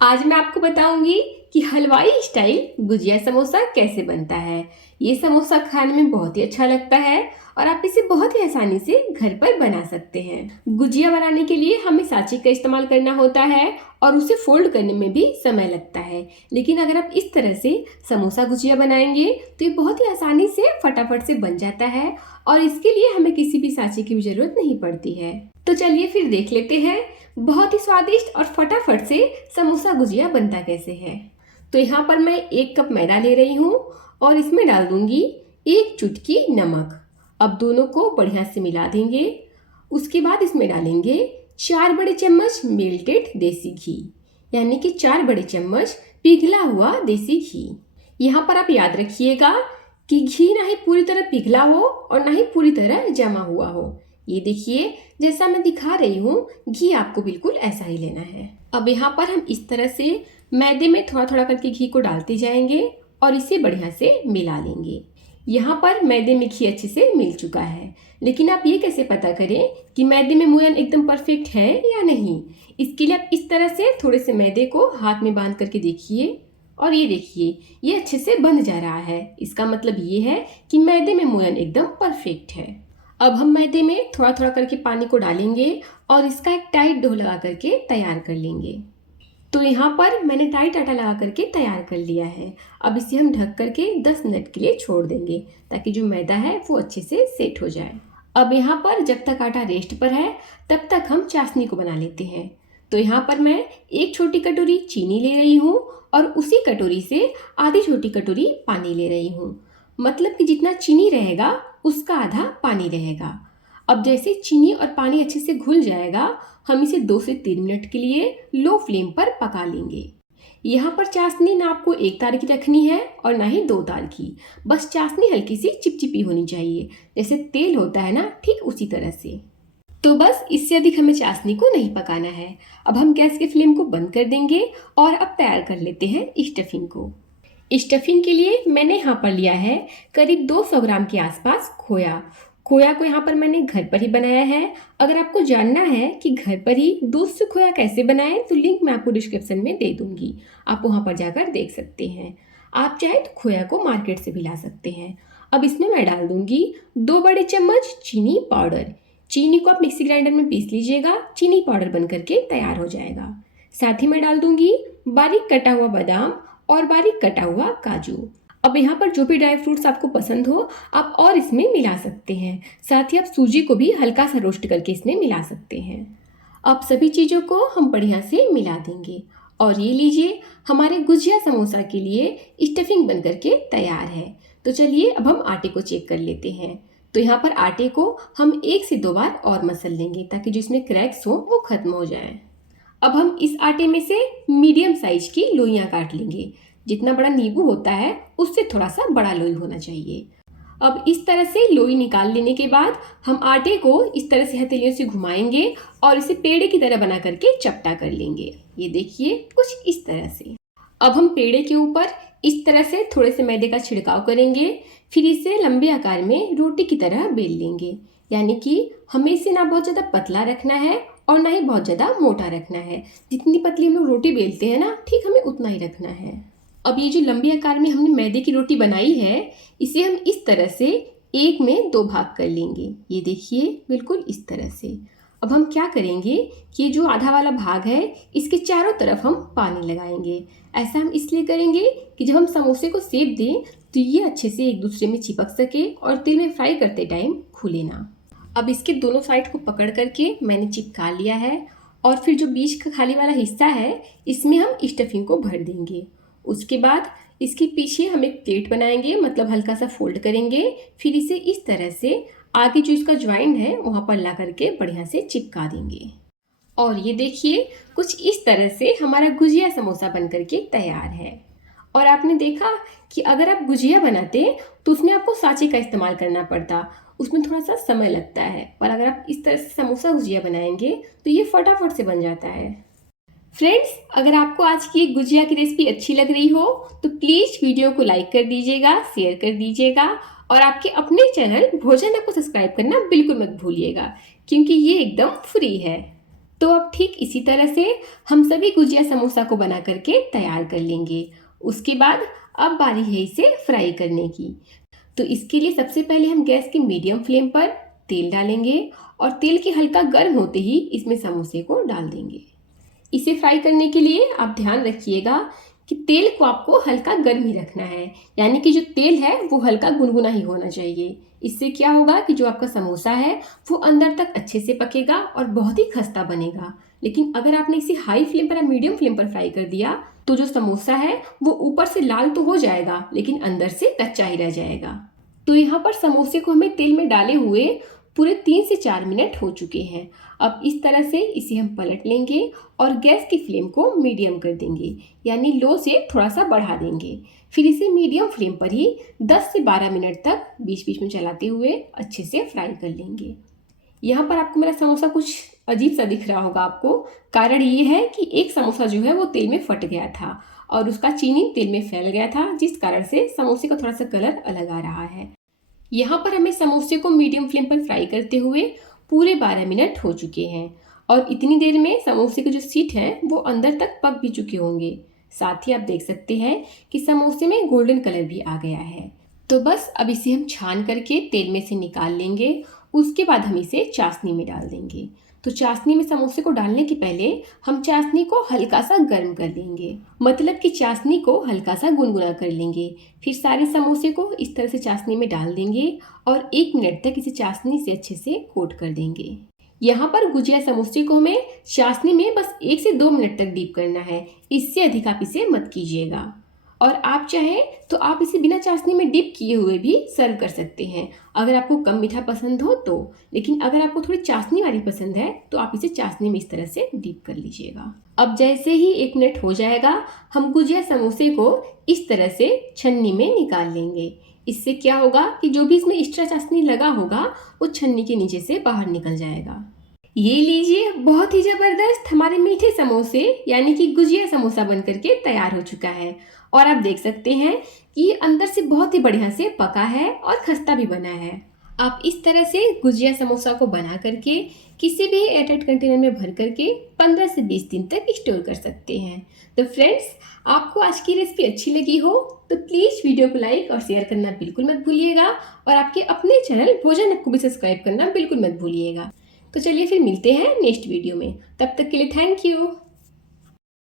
आज मैं आपको बताऊंगी कि हलवाई स्टाइल गुजिया समोसा कैसे बनता है। ये समोसा खाने में बहुत ही अच्छा लगता है और आप इसे बहुत ही आसानी से घर पर बना सकते हैं। गुजिया बनाने के लिए हमें सांचे का इस्तेमाल करना होता है और उसे फोल्ड करने में भी समय लगता है। लेकिन अगर आप इस तरह से समोसा गुजिया बनाएंगे तो ये बहुत ही आसानी से फटाफट से बन जाता है और इसके लिए हमें किसी भी सांचे की भी जरूरत नहीं पड़ती है। तो चलिए फिर देख लेते हैं बहुत ही स्वादिष्ट और फटाफट से समोसा गुजिया बनता कैसे है। तो यहाँ पर मैं 1 कप मैदा ले रही हूँ और इसमें डाल दूंगी 1 चुटकी नमक। अब दोनों को बढ़िया से मिला देंगे। उसके बाद इसमें डालेंगे 4 बड़े चम्मच मेल्टेड देसी घी, यानी कि 4 बड़े चम्मच पिघला हुआ देसी घी। यहाँ पर आप याद रखिएगा कि घी ना ही पूरी तरह पिघला हो और ना ही पूरी तरह जमा हुआ हो। ये देखिए जैसा मैं दिखा रही हूँ, घी आपको बिल्कुल ऐसा ही लेना है। अब यहाँ पर हम इस तरह से मैदे में थोड़ा थोड़ा करके घी को डालते जाएंगे और इसे बढ़िया से मिला लेंगे। यहाँ पर मैदे में घी अच्छे से मिल चुका है, लेकिन आप ये कैसे पता करें कि मैदे में मोयन एकदम परफेक्ट है या नहीं। इसके लिए आप इस तरह से थोड़े से मैदे को हाथ में बांध करके देखिए और ये देखिए ये अच्छे से बंध जा रहा है। इसका मतलब ये है कि मैदे में मोयन एकदम परफेक्ट है। अब हम मैदे में थोड़ा थोड़ा करके पानी को डालेंगे और इसका एक टाइट डो लगा करके तैयार कर लेंगे। तो यहाँ पर मैंने टाइट आटा लगा करके तैयार कर लिया है। अब इसे हम ढक करके 10 मिनट के लिए छोड़ देंगे ताकि जो मैदा है वो अच्छे से सेट हो जाए। अब यहाँ पर जब तक आटा रेस्ट पर है तब तक हम चाशनी को बना लेते हैं। तो यहाँ पर मैं 1 छोटी कटोरी चीनी ले रही हूँ और उसी कटोरी से आधी छोटी कटोरी पानी ले रही हूँ। मतलब कि जितना चीनी रहेगा उसका आधा पानी रहेगा। अब जैसे चीनी और पानी अच्छे से घुल जाएगा हम इसे 2 से 3 मिनट के लिए लो फ्लेम पर पका लेंगे। यहाँ पर चाशनी ना आपको 1 तार की रखनी है और ना ही 2 तार की। बस चाशनी हल्की सी चिपचिपी होनी चाहिए, जैसे तेल होता है ना, ठीक उसी तरह से। तो बस इससे अधिक हमें चाशनी को नहीं पकाना है। अब हम गैस के फ्लेम को बंद कर देंगे और अब तैयार कर लेते हैं स्टफिंग को। स्टफिंग के लिए मैंने यहाँ पर लिया है करीब 200 ग्राम के आसपास खोया। खोया को यहाँ पर मैंने घर पर ही बनाया है। अगर आपको जानना है कि घर पर ही दूध से खोया कैसे बनाएं तो लिंक मैं आपको डिस्क्रिप्शन में दे दूंगी, आप वहाँ पर जाकर देख सकते हैं। आप चाहे तो खोया को मार्केट से भी ला सकते हैं। अब इसमें मैं डाल दूंगी 2 बड़े चम्मच चीनी पाउडर। चीनी को आप मिक्सी ग्राइंडर में पीस लीजिएगा, चीनी पाउडर बन करके तैयार हो जाएगा। साथ ही मैं डाल दूंगी बारीक कटा हुआ बादाम और बारीक कटा हुआ काजू। अब यहाँ पर जो भी ड्राई फ्रूट्स आपको पसंद हो आप और इसमें मिला सकते हैं। साथ ही आप सूजी को भी हल्का सा रोस्ट करके इसमें मिला सकते हैं। अब सभी चीज़ों को हम बढ़िया से मिला देंगे और ये लीजिए हमारे गुजिया समोसा के लिए स्टफिंग बन करके तैयार है। तो चलिए अब हम आटे को चेक कर लेते हैं। तो यहाँ पर आटे को हम 1 से 2 बार और मसल लेंगे ताकि जो इसमें क्रैक्स हो वो खत्म हो जाए। अब हम इस आटे में से मीडियम साइज की लोइयाँ काट लेंगे। जितना बड़ा नींबू होता है उससे थोड़ा सा बड़ा लोई होना चाहिए। अब इस तरह से लोई निकाल लेने के बाद हम आटे को इस तरह से हथेलियों से घुमाएंगे और इसे पेड़े की तरह बना करके चपटा कर लेंगे। ये देखिए कुछ इस तरह से। अब हम पेड़े के ऊपर इस तरह से थोड़े से मैदे का छिड़काव करेंगे, फिर इसे लंबे आकार में रोटी की तरह बेल लेंगे। यानी कि हमें इसे ना बहुत ज़्यादा पतला रखना है और ना ही बहुत ज़्यादा मोटा रखना है। जितनी पतली हम लोग रोटी बेलते हैं ना, ठीक हमें उतना ही रखना है। अब ये जो लंबी आकार में हमने मैदे की रोटी बनाई है इसे हम इस तरह से 1 में 2 भाग कर लेंगे। ये देखिए बिल्कुल इस तरह से। अब हम क्या करेंगे कि ये जो आधा वाला भाग है इसके चारों तरफ हम पानी लगाएंगे। ऐसा हम इसलिए करेंगे कि जब हम समोसे को सेक दें तो ये अच्छे से एक दूसरे में चिपक सके और तेल में फ्राई करते टाइम खुले ना। अब इसके दोनों साइड को पकड़ करके मैंने चिपका लिया है और फिर जो बीच का खाली वाला हिस्सा है इसमें हम स्टफिंग को भर देंगे। उसके बाद इसके पीछे हम एक प्लेट बनाएंगे, मतलब हल्का सा फोल्ड करेंगे, फिर इसे इस तरह से आगे जो इसका ज्वाइंट है वहाँ पर ला करके बढ़िया से चिपका देंगे। और ये देखिए कुछ इस तरह से हमारा गुजिया समोसा बन करके तैयार है। और आपने देखा कि अगर आप गुजिया बनाते तो उसमें आपको सांचे का इस्तेमाल करना पड़ता, उसमें थोड़ा सा समय लगता है। पर अगर आप इस तरह से समोसा गुजिया बनाएंगे तो ये फटाफट से बन जाता है। फ्रेंड्स, अगर आपको आज की गुजिया की रेसिपी अच्छी लग रही हो तो प्लीज़ वीडियो को लाइक कर दीजिएगा, शेयर कर दीजिएगा और आपके अपने चैनल भोजन को सब्सक्राइब करना बिल्कुल मत भूलिएगा क्योंकि ये एकदम फ्री है। तो अब ठीक इसी तरह से हम सभी गुजिया समोसा को बना करके तैयार कर लेंगे। उसके बाद अब बारी है इसे फ्राई करने की। तो इसके लिए सबसे पहले हम गैस की मीडियम फ्लेम पर तेल डालेंगे और तेल के हल्का गर्म होते ही इसमें समोसे को डाल देंगे। इसे फ्राई करने के लिए आप ध्यान रखिएगा कि तेल को आपको हल्का गर्म ही रखना है, यानी कि जो तेल है वो हल्का गुनगुना ही होना चाहिए। इससे क्या होगा कि जो आपका समोसा है वो अंदर तक अच्छे से पकेगा और बहुत ही खस्ता बनेगा। लेकिन अगर आपने इसे हाई फ्लेम पर या मीडियम फ्लेम पर फ्राई कर दिया तो जो समोसा है वो ऊपर से लाल तो हो जाएगा लेकिन अंदर से कच्चा ही रह जाएगा। तो यहाँ पर समोसे को हमें तेल में डाले हुए पूरे 3 से 4 मिनट हो चुके हैं। अब इस तरह से इसे हम पलट लेंगे और गैस की फ्लेम को मीडियम कर देंगे, यानी लो से थोड़ा सा बढ़ा देंगे। फिर इसे मीडियम फ्लेम पर ही 10 से 12 मिनट तक बीच बीच में चलाते हुए अच्छे से फ्राई कर लेंगे। यहाँ पर आपको मेरा समोसा कुछ अजीब सा दिख रहा होगा आपको। कारण ये है कि एक समोसा जो है वो तेल में फट गया था और उसका चीनी तेल में फैल गया था, जिस कारण से समोसे का थोड़ा सा कलर अलग आ रहा है। यहाँ पर हमें समोसे को मीडियम फ्लेम पर फ्राई करते हुए पूरे 12 मिनट हो चुके हैं और इतनी देर में समोसे के जो सीट हैं वो अंदर तक पक भी चुके होंगे। साथ ही आप देख सकते हैं कि समोसे में गोल्डन कलर भी आ गया है। तो बस अब इसे हम छान करके तेल में से निकाल लेंगे। उसके बाद हम इसे चाशनी में डाल देंगे। तो चाशनी में समोसे को डालने के पहले हम चाशनी को हल्का सा गर्म कर लेंगे, मतलब कि चाशनी को हल्का सा गुनगुना कर लेंगे। फिर सारे समोसे को इस तरह से चाशनी में डाल देंगे और 1 मिनट तक इसे चाशनी से अच्छे से कोट कर देंगे। यहाँ पर गुजिया समोसे को हमें चाशनी में बस 1 से 2 मिनट तक डीप करना है, इससे अधिक आप इसे मत कीजिएगा। और आप चाहें तो आप इसे बिना चाशनी में डिप किए हुए भी सर्व कर सकते हैं, अगर आपको कम मीठा पसंद हो तो। लेकिन अगर आपको थोड़ी चाशनी वाली पसंद है तो आप इसे चाशनी में इस तरह से डिप कर लीजिएगा। अब जैसे ही 1 मिनट हो जाएगा हम गुजिया समोसे को इस तरह से छन्नी में निकाल लेंगे। इससे क्या होगा कि जो भी इसमें एक्स्ट्रा चाशनी लगा होगा वो छन्नी के नीचे से बाहर निकल जाएगा। ये लीजिए, बहुत ही जबरदस्त हमारे मीठे समोसे यानी कि गुजिया समोसा बन करके तैयार हो चुका है। और आप देख सकते हैं कि ये अंदर से बहुत ही बढ़िया से पका है और खस्ता भी बना है। आप इस तरह से गुजिया समोसा को बना करके किसी भी एयरटाइट कंटेनर में भर करके 15 से 20 दिन तक स्टोर कर सकते हैं। तो फ्रेंड्स, आपको आज की रेसिपी अच्छी लगी हो तो प्लीज़ वीडियो को लाइक और शेयर करना बिल्कुल मत भूलिएगा और आपके अपने चैनल भोजन को भी सब्सक्राइब करना बिल्कुल मत भूलिएगा। तो चलिए फिर मिलते हैं नेक्स्ट वीडियो में। तब तक के लिए थैंक यू।